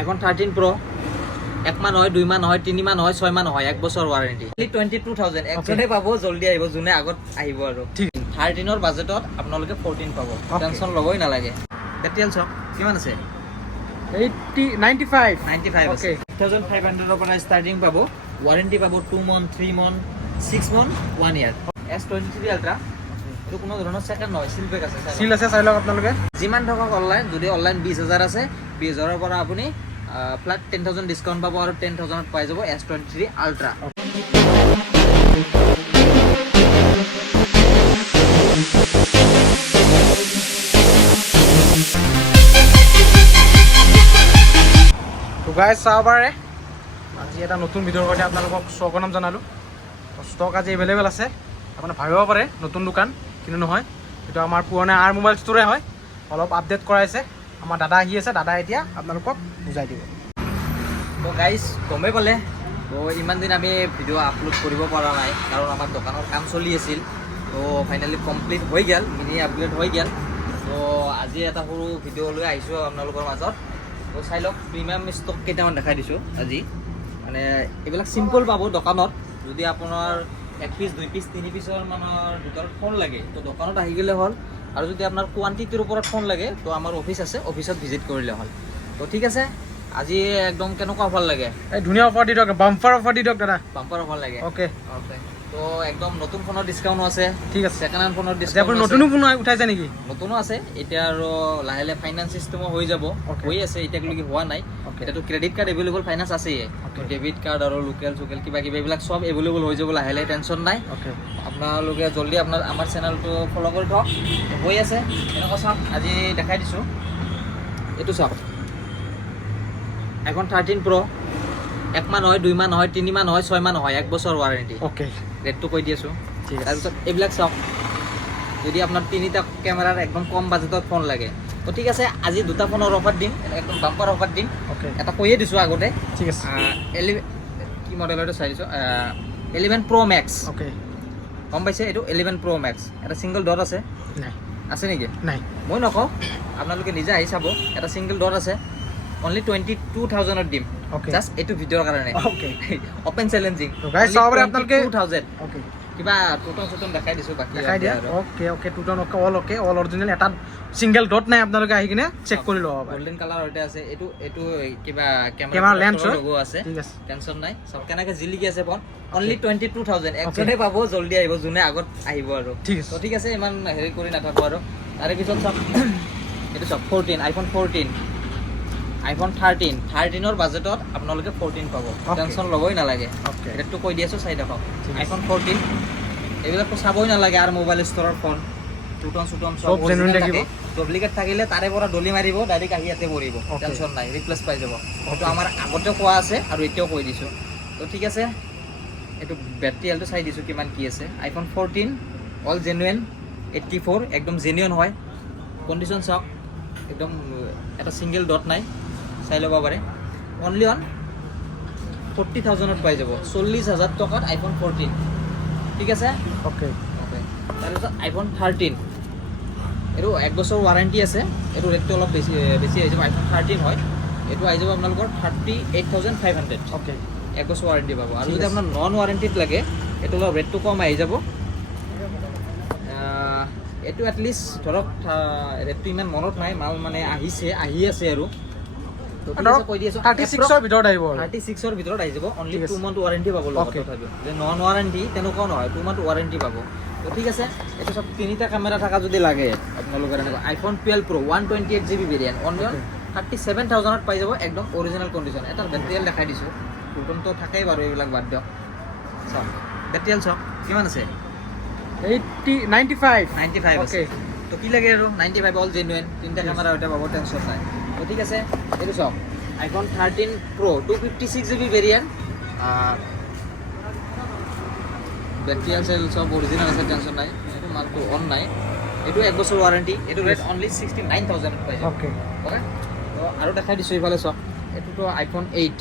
iPhone 13 Pro 1 মাহ নহয় 2 মাহ নহয় 3 মাহ নহয় 6 মাহ নহয় 1 বছৰ ওয়াৰেন্টি 22,000 একজনে পাব জলদি আহিব জুনে আগত আহিব আৰু ঠিক 13 ৰ বাজেটত আপোনালোকে 14 পাব টেনচন ল'বই নালাগে ডেটেইলছ কিমান আছে 95 95 আছে 1500 ৰ পৰা ষ্টাৰ্টিং পাব ওয়াৰেন্টি পাব 2 মান্থ 3 মান্থ 6 মান্থ 1 ইয়াৰ S23 আলট্ৰা এটো কোনো ধৰণৰ সেকেন্ড নহয় সিল পেক আছে সিল আছে চাই লওক আপোনালোকে যিমান টকা অনলাইন যদি অনলাইন 20000 আছে 20000 ৰ পৰা আপুনি ফ্ল্যাট 10000 ডিসকাউন্ট পাব আৰু 10000 ত পাই যাব S23 আলট্ৰা তো গাইস চাওবাৰে আজি এটা নতুন ভিডিওৰ সৈতে আপোনালোকক স্বাগতম জনালো ষ্টক আজি এভেইলেবল আছে আপুনি ভাবিব পাৰে নতুন দোকান কিন্তু নহয় এটা আমাৰ পুৰণা আৰ মোবাইল ষ্টৰে হয় অলপ আপডেট কৰাইছে আমাৰ দাদা আহি আছে দাদা এতিয়া আপোনালোকক বুজাই দিব তো গাইস গমে পালে তো ইমান দিন আমি ভিডিও আপলোড কৰিব পৰা নাই কাৰণ আমাৰ দোকানৰ কাম চলি আছিল তো ফাইনালি কমপ্লিট হৈ গেল মিনি আপগ্ৰেড হৈ গেল তো আজি এটা সৰু ভিডিও লৈ আহিছো আপোনালোকৰ মাজত তো চাই লওক প্ৰিমিয়াম ষ্টক কেইটামান দেখাই দিছো আজি মানে এইবিলাক সিম্পল পাব দোকানত যদি আপোনাৰ 1 পিস 2 পিস 3 পিসৰ মানৰ ভিতৰত ফোন লাগে তো দোকানত আহি গলে হল আৰু যদি আপোনাৰ কোয়ান্টিটিৰ ওপৰত ফোন লাগে তো আমাৰ অফিস আছে অফিসত ভিজিট কৰিলে হল তো ঠিক আছে আজি একদম কেনেকুৱা অফাৰ লাগে এই ধুনীয়া অফাৰ দি দিয়ক বাম্পাৰ অফাৰ দি দিয়ক দাদা বাম্পাৰ অফাৰ লাগে ওকে তো একদম নতুন ফোনৰ ডিসকাউন্ট আছে ঠিক আছে সেকেন্ড হ্যান্ড ফোনৰ আপুনি ডিসকাউন্ট নতুন ফোন উঠাইছে নেকি নতুনো আছে এতিয়া আৰু লাহে লাহে ফাইনান্স সিস্টেমো হৈ যাব হৈ আছে এতিয়ালৈকে হোৱা নাই এটাতো ক্ৰেডিট কাৰ্ড এভেইলেবল ফাইনান্স আছে তো ডেবিট কাৰ্ড আৰু লোকেল চোকেল কিবা কিবা এইবিলাক সব এভেইলেবল হৈ যাব লাহে লাহে টেনশন নাই ওকে আপোনালোকে জলদি আমাৰ চেনেলটো ফলো কৰি থওক হৈ আছে এনেকুৱা চাওক আজি দেখাই দিছোঁ এইটো চাওক iPhone 13 Pro 1 মাহ নহয় 2 মাহ নহয় 3 মাহ নহয় 6 মাহ নহয় 1 বছৰ ওয়াৰেন্টি ওকে ৰেটটো কৈ দি আছোঁ ঠিক আছে তাৰপিছত এইবিলাক চাওক যদি আপোনাৰ তিনিটা কেমেৰাৰ একদম কম বাজেটত ফোন লাগে তো ঠিক আছে আজি দুটা ফোনৰ অফাৰ দিম একদম বাম্পাৰ অফাৰ দিম ওকে এটা কৈয়ে দিছোঁ আগতে ঠিক আছে কি মডেলটো চাই দিছোঁ 11 Pro Max ওকে গম পাইছে এইটো 11 Pro Max এটা সিংগল ডট আছে নাই আছে নেকি নাই মই নকওঁ আপোনালোকে নিজে আহি চাব এটা সিংগল ডট আছে অনলি 22,000 দিম ওকে জাস্ট এইটো ভিডিওৰ কাৰণে ওকে ওপেন চ্যালেঞ্জিং তো গাইস চাওবাৰে আপোনালোকে 22,000 ওকে কিবা টুটন দেখাই দিছোঁ বাকি দেখাই দিয়া okay okay two-tone okay all original এটা সিঙ্গেল ডট নাই আপোনালোকে আহি কিনে চেক কৰি ল'ব পাৰে গোল্ডেন কালাৰ এটা আছে এইটো কিবা কেমেৰা লেন্স লোগো আছে ঠিক আছে টেনশন নাই সব কেনেকৈ জিলিকি আছে ফোন অনলি 22,000 একজনে পাব জলদি আহিব জুনে আগত আহিব আৰু ঠিক আছে তো ঠিক আছে ইমান হেৰি কৰি নাথাকো আৰু তাৰে পিছত সব এইটো সব 14 iPhone 14 iPhone 13 ৰ বাজেটত আপোনালোকে 14 পাব টেনশন ল'বই নালাগে ওকে ৰেটটো কৈ দি আছোঁ চাই দেখক iPhone 14 এইবিলাকতো চাবই নালাগে আৰু মোবাইল ষ্টৰৰ ফোন টুটন সব genuine থাকিব ডুপ্লিকেট থাকিলে তাৰে পৰা ডলি মাৰিব ডাইৰেক্ট আহি ইয়াতে পৰিব টেনশন নাই ৰিপ্লেস পাই যাব তো আমাৰ আগতে কোৱা আছে আৰু এতিয়াও কৈ দিছোঁ তো ঠিক আছে এইটো বেটাৰি হেলটো চাই দিছোঁ কিমান কি আছে iPhone 14 অল জেনুইন 84 একদম জেনুইন হয় কণ্ডিশ্যন চাওক একদম এটা সিঙ্গেল ডট নাই চাই ল'ব পাৰে অনলি অন 40,000 পাই যাব 40,000 টকাত iPhone 14 ঠিক আছে ওকে ওকে তাৰপিছত iPhone 13 এইটো 1 বছৰ ওয়াৰেণ্টি আছে এইটো ৰেটটো অলপ বেছি আহি যাব iPhone 13 হয় এইটো আহি যাব আপোনালোকৰ 38,500 ওকে 1 বছৰ ওয়াৰেণ্টি পাব আৰু যদি আপোনাৰ নন ওয়াৰেণ্টিত লাগে এইটো অলপ ৰেটটো কম আহি যাব এইটো এটলিষ্ট ধৰক ৰেটটো ইমান মনত নাই মাল মানে আহি আছে আৰু কৈ দি আছোঁ 36 ৰ ভিতৰত আহিব 36 ৰ ভিতৰত আহি যাব অনলি 2 মান্থ ওয়াৰেণ্টি পাব লগত তথাপিও যে নন ওয়াৰেণ্টি তেনেকুৱাও নহয় 2 মান্থ ওয়াৰেণ্টি পাব তো ঠিক আছে এইটো সব তিনিটা কেমেৰা থকা যদি লাগে আপোনালোকৰ এনেকুৱা iPhone 12 Pro 128GB variant only 37,000 পাই যাব একদম অৰিজিনেল কণ্ডিশ্যন এটা বেটাৰি দেখাই দিছোঁ টুটনটো থাকেই বাৰু এইবিলাক বাদ দিয়ক চাওক বেটাৰি চাওক কিমান আছে 95 ওকে তো কি লাগে আৰু 95 অল জেনুইন তিনিটা কেমেৰা এটা পাব টেনশ্যন নাই তো ঠিক আছে এইটো চাওক iPhone 13 Pro 256GB variant battery আছে সব অৰিজিনেল আছে টেনশ্যন নাই এইটো মালটো অন নাই এইটো 1 বছৰ ওয়াৰেণ্টি এইটো ৰেট অনলি 69,000 পাই যাব ওকে ওকে তো আৰু দেখাই দিছোঁ এইফালে চাওক এইটোতো iPhone 8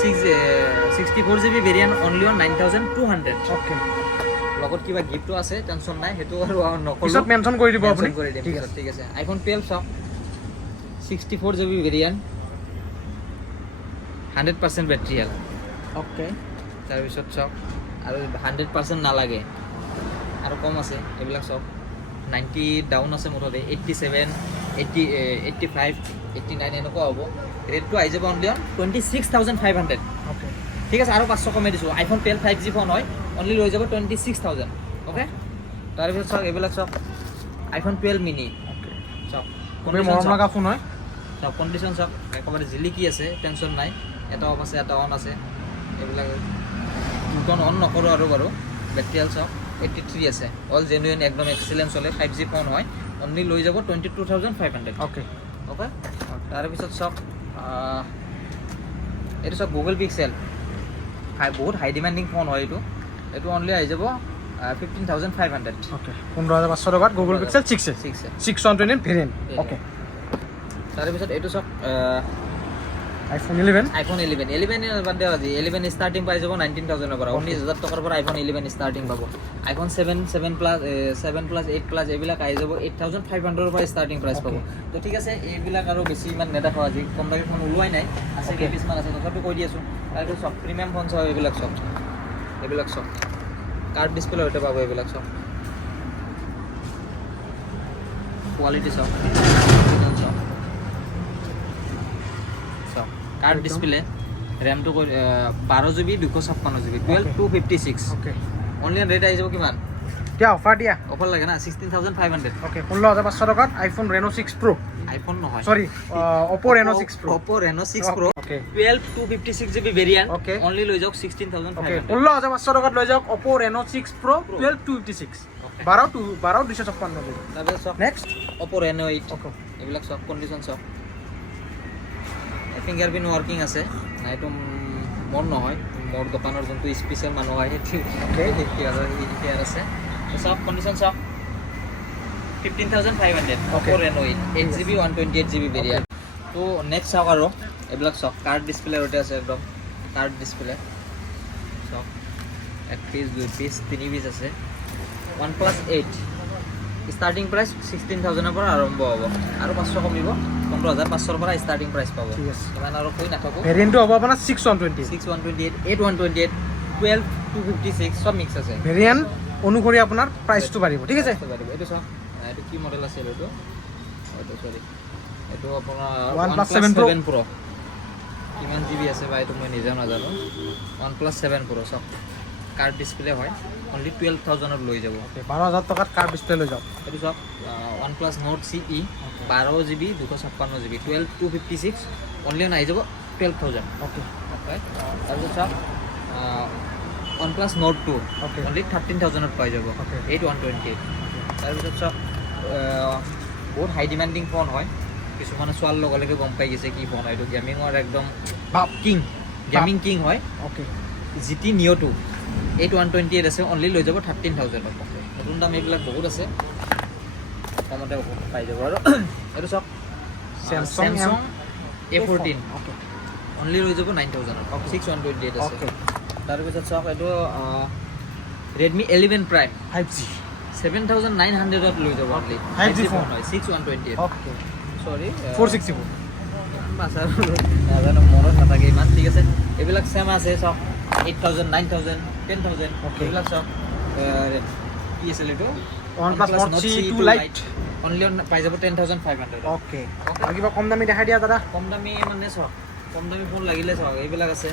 64GB variant only on 9,200 okay লগত কিবা গিফ্টও আছে টেনশন নাই হেতু আৰু নকলো পিছত মেনশন কৰি দিব আপুনি ঠিক আছে iPhone 12 চাওক 64GB variant 100% battery health. Okay তাৰপিছত চাওক আৰু 100% নালাগে আৰু কম আছে এইবিলাক চাওক 90 ডাউন আছে মুঠতে 87 80 85 89 এনেকুৱা হ'ব। ৰেটটো আহি যাব অনলি 26,500। অ'কে ঠিক আছে আৰু 500 কমাই দিছোঁ। আইফোন 12 5G ফোন হয়, অনলি লৈ যাব 26,000। অ'কে তাৰপিছত চাওক এইবিলাক চাওক আইফোন 12 মিনি অ'কে চাওক খুবেই মৰম লগা ফোন হয়। চাওক কণ্ডিশ্যন চাওক একেবাৰে জিলিকি আছে, টেনশ্যন নাই। এটা অফ আছে এটা অন আছে, এইবিলাক দুখন অন নকৰোঁ আৰু বাৰু। বেটেৰী হেল্থ চাওক 83 আছে, অল জেনুইন একদম এক্সিলেণ্ট চলে, 5G ফোন হয়, অনলি লৈ যাব 22,500। অ'কে অ'কে তাৰপিছত চাওক এইটো চাওক গুগল পিক্সেল বহুত হাই ডিমাণ্ডিং ফোন হয় এইটো। এইটো অনলি আহি যাব 15,500। অ'কে 15,500 টকাত গুগল পিক্সেল 6 628 ভেৰিয়েণ্ট। অ'কে তাৰপিছত এইটো চাওক আইফোন 11 আইফোন 11 বাদ দিয়া আজি 11 ষ্টাৰ্টিং পাই যাব 19,000ৰ পৰা। 19,000 টকাৰ পৰা আইফোন 11 ষ্টাৰ্টিং পাব। আইফোন 7 প্লাছ 8 প্লাছ এইবিলাক আহি যাব 8,500ৰ পৰা ষ্টাৰ্টিং প্ৰাইচ পাব। তো ঠিক আছে এইবিলাক আৰু বেছি ইমান নেদেখাওঁ আজি, কম দামী ফোন ওলোৱাই নাই, আছে কেইপিছমান আছে তথাপিও কৈ দি আছোঁ। তাৰপিছত চাওক প্ৰিমিয়াম ফোন চাওক এইবিলাক চাওক, এইবিলাক চাওক কাৰ্ড ডিছপ্লে হয়তো পাব। এইবিলাক চাওক কোৱালিটি চাওক চাওক চাওক কাৰ্ড ডিছপ্লে ৰেমটো 12GB 256GB 12/256। Okay online rate আহি যাব কিমান? এতিয়া অফাৰ দিয়া অফাৰ লাগে না 16,500। অ'কে 16,500 টকাত আইফোন ৰেনো 6 প্ৰ' আইফোন নহয় সৰি অপো Reno 6 Pro' Oppo Reno 6 Pro' okay 12/256GB variant Okay. Only লৈ যাওক অ'কে 16,500। 16,500 টকাত লৈ যাওক অপো ৰেনো 6 প্ৰ' 12/256 12/256GB। তাৰপিছত চাওক নেক্সট অপো ৰেনো 8 অ'কে এইবিলাক চাওক কণ্ডিশ্যন চাওক ফিংগাৰ প্ৰিণ্ট ৱৰ্কিং আছে। এইটো মোৰ নহয়, মোৰ দোকানৰ যোনটো স্পেচিয়েল মানুহ হয় সেইটো সেইটো আছে। তো চাওক কণ্ডিশ্যন চাওক 15,500 অপো ৰেনো 8GB 128GB ভেৰিয়েণ্ট। তো নেক্সট চাওক আৰু এইবিলাক চাওক কাৰ্ড ডিছপ্লে ৰতে আছে একদম কাৰ্ড ডিছপ্লে চাওক 1 পিচ 2 পিচ 3 পিচ আছে। OnePlus 8 ষ্টাৰ্টিং প্ৰাইচ 16,000ৰ পৰা আৰম্ভ হ'ব আৰু 500 কমিব 15,500ৰ পৰা ষ্টাৰ্টিং প্ৰাইচ পাব। ঠিক আছে ইমান আৰু কৈ নাথাকোঁ। ভেৰিয়েণ্টটো হ'ব আপোনাৰ 6/128 6/128 8/128 12/256 চব মিক্স আছে। ভেৰিয়েণ্ট অনুসৰি আপোনাৰ প্ৰাইচটো বাঢ়িব। ঠিক আছে এইটো চাওক এইটো কি মডেল আছিল এইটো চৰি এইটো আপোনাৰ OnePlus OnePlus 7 7 Pro কিমান GB আছে বা এইটো মই নিজেও নাজানো। OnePlus 7 Pro চাওক কাৰ্ড ডিছপ্লে হয়, অনলি 12,000ত লৈ যাব। 12,000 টকাত কাৰ্ড ডিছপ্লে লৈ যাওক। এইটো চাওক OnePlus Nord CE 12GB 256GB 12/256 only আহি যাব 12,000। অ'কে তাৰপিছত চাওক OnePlus Nord 2 Okay. অনলি 13,000ত পাই যাব। Okay. 8/128 তাৰপিছত চাওক বহুত হাই ডিমাণ্ডিং ফোন হয়, কিছুমানে চোৱাৰ লগে লগে গম পাই গৈছে কি ফোন হয়। এইটো গেমিঙৰ একদম কিং গেমিং কিং হয়। অ'কে GT Neo 2 8/128 আছে, অনলি লৈ যাব 13,000ত। নতুন দাম এইবিলাক বহুত আছে, কমতে পাই যাব। আৰু এইটো চাওক Samsung A14 অ'কে অনলি লৈ যাব 9,000ত 6/128 আছে। অ'কে তাৰপিছত চাওক এইটো Redmi 11 Prime 5G 7,900ত লৈ যাব অনলি 5G ফোন হয় 6/128 অ'কে চৰি 464 নাজানো মনত নাথাকে ইমান। ঠিক আছে এইবিলাক চেম আছে চাওক 8,000 9,000 10,000 Okay. এইবিলাক চাওক কি আছিল এইটো OnePlus Nord CE2 Lite only পাই যাব 10,500। অ'কে আৰু কিবা কম দামী দেখাই দিয়া দাদা। কম দামী মানে চাওক কম দামী ফোন লাগিলে চাওক এইবিলাক আছে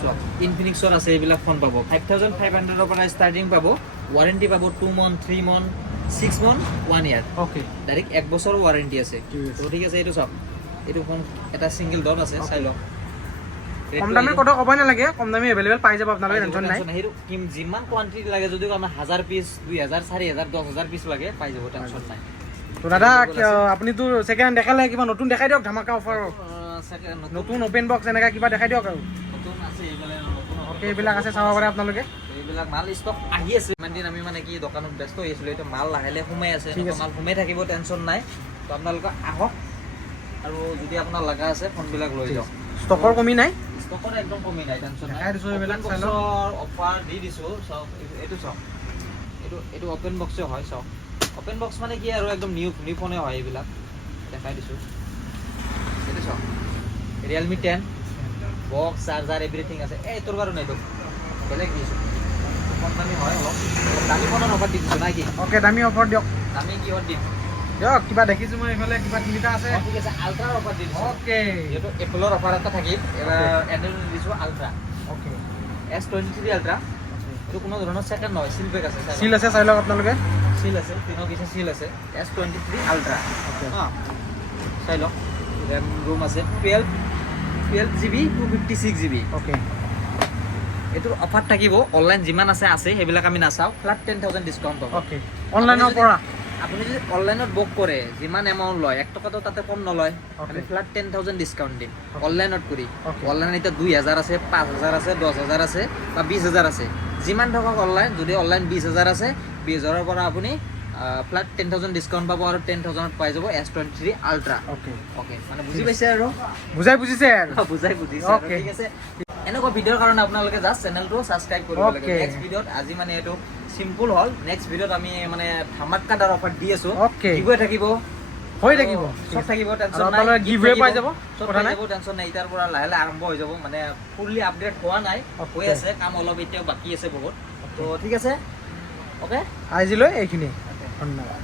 চাওক ইনফিনিক্সৰ আছে, এইবিলাক ফোন পাব 5,500ৰ পৰা ষ্টাৰ্টিং পাব। ৱাৰেণ্টি পাব 2 month 3 month 6 month 1 year okay direct 1 বছৰৰ ৱাৰেণ্টি আছে। ঠিক আছে। তো ঠিক আছে এইটো চাওক এইটো ফোন এটা ছিংগল ডট আছে চাই লওক। কম দামীৰ কথা ক'বই নালাগে, কম দামী এভেইলেবল পাই যাব আপোনালোকে, টেনশ্যন নাই। সেইটো যিমান কোৱান্টিটি লাগে যদিও আমাৰ 1000 পিচ 2,000 4,000 10,000 পিচ লাগে পাই যাব, টেনশ্যন নাই। তো দাদা আপুনিতো ছেকেণ্ড হেণ্ড দেখালে, কিবা নতুন দেখাই দিয়ক ধামাকা অফাৰ, নতুন অপেন বক্স এনেকৈ কিবা দেখাই দিয়ক আৰু। নতুন আছে অ'কে এইবিলাক আছে চাব পাৰে আপোনালোকে। এইবিলাক মাল ষ্টক আহি আছে। ইমান দিন আমি মানে কি দোকানত ব্যস্ত হৈ আছিলোঁ, এতিয়া মাল লাহে লাহে সোমাই আছে। ঠিক আছে। মাল সোমাই থাকিব, টেনশ্যন নাই। তো আপোনালোকে আহক আৰু যদি আপোনাৰ লগা আছে ফোনবিলাক লৈ যাওক। ষ্টকৰ কমি নাই, ষ্টকৰ একদম কমি নাই, টেনশ্যন নাই। দেখাই দিছোঁ এইবিলাক চাই লওক। অফাৰ দি দিছোঁ চাওক। এইটো চাওক এইটো অপেন বক্সে হয় চাওক। অপেন বক্স মানে কি আৰু একদম নিউ ফোনে হয়, এইবিলাক দেখাই দিছোঁ। চ ৰিয়েলমি 10 বক্স চাৰ্জাৰ এভৰিথিং আছে এই তোৰ কাৰণে এইটো বেলেগ দিছোঁ কম দামী হয় অলপ দামী ফোনৰ অফাৰ দি দিছোঁ নাই কি অ'কে দামী অফাৰ দিয়ক দামী কিহত দিম দিয়ক কিবা দেখিছোঁ মই এইফালে কিবা তিনিটা আছে ঠিক আছে আল্ট্ৰাৰ অফাৰ দি দিছোঁ অ'কে যিহেতু এপলৰ অফাৰ এটা থাকিল এবাৰ এড্ৰেছ দিছোঁ আল্ট্ৰা অ'কে S23 আল্ট্ৰা এইটো কোনো ধৰণৰ ছেকেণ্ড নহয় চিল পেক আছে চিল আছে চাই লওক আপোনালোকে চিল আছে তিনিও পিছে চিল আছে S23 আল্ট্ৰা অ'কে অঁ চাই লওক ৰেম ৰোম আছে 12 GB 256 GB অ'কে এইটোৰ অফাৰ থাকিব অনলাইন যিমান আছে সেইবিলাক আমি নাচাওঁ ফ্লাট 10,000 ডিছকাউণ্ট পাব অ'কে অনলাইনৰ পৰা আপুনি যদি অনলাইনত বুক কৰে যিমান এমাউণ্ট লয় 1 টকাটো তাতে কম নলয় Okay. আমি ফ্লাট 10,000 ডিছকাউণ্ট দিম Okay. অনলাইনত কৰি Okay. অনলাইন এতিয়া 2,000 আছে 5,000 আছে 10,000 আছে বা 20,000 আছে যিমান থাকক অনলাইন যদি অনলাইন 20,000 আছে 20,000ৰ পৰা আপুনি ফ্লাট 10,000 ডিছকাউণ্ট পাব আৰু 10,000ত পাই যাব S23 আল্ট্ৰা অ'কে অ'কে মানে বুজি পাইছে আৰু বুজিছে আৰু বুজিছে আৰু Okay. ঠিক আছে এনেকুৱা ভিডিঅ'ৰ কাৰণে আপোনালোকে জাষ্ট চেনেলটো ছাবস্ক্ৰাইব কৰিব লাগে Okay. নেক্সট ভিডিঅ'ত আজি মানে এইটো চিম্পুল হ'ল নেক্সট ভিডিঅ'ত আমি মানে ধামাকাদাৰ অফাৰ দি আছোঁ Okay. গিভৱে থাকিব হৈ থাকিব চব থাকিব আৰু টেনচন নাই আপোনালোকে giveaway পাই যাব চব কথা পাই নাই যাব টেনচন নাই ইটাৰ পৰা লাহে লাহে আৰম্ভ হৈ যাব মানে ফুললি আপডেট হোৱা নাই Okay. হৈ আছে কাম অলপ এতিয়াও বাকী আছে বহুত তো ঠিক আছে অ'কে আজিলৈ এইখিনি ধন্যবাদ